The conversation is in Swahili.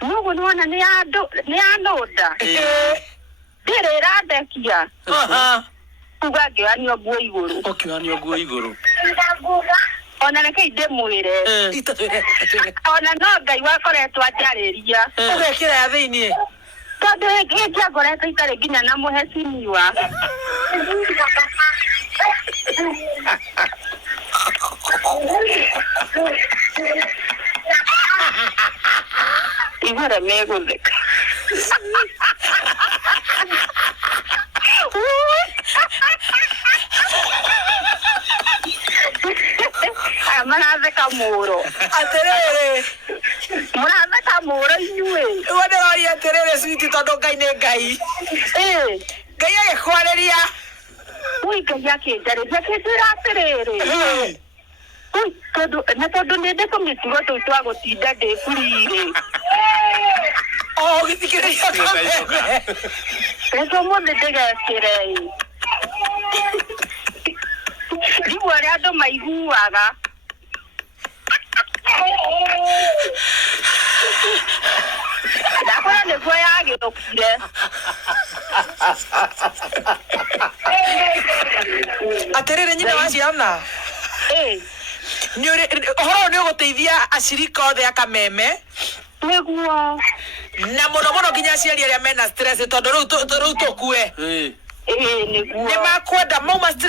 Mungu nuona ni anoda. Dire radekia. Kuga anyo guo iguru. Okay, anyo guo iguru. Ona neke inde mwire. Ona no Ngai wakoretwo ajariria. Ugekira ya thiini. Tondu giki akoretwo itare nginya na muhecimiwa. Igora megutheka. Maratheka muro. Aterere. Muratheka muro inyue. Wone wari aterere switi tondu Ngai ni Ngai. Ngai agikwareria. Ui Ngai akinjareria kinjira atiriri. Ui tondu ninde tumitugo tuu twa gutinda ndikurire. Githikiria kameme. Eso muthi ndigekire. Ndigua aria andu maiguaga. Ndakora niguo yagirukire. Aterere nyina wa ciana. Uhoro ni uguteithia acirika othe a Kameme. Niguo. Na muno nginya aciari aria mena stress tondu riu tukue. Niguo. Ni makwenda mauma stress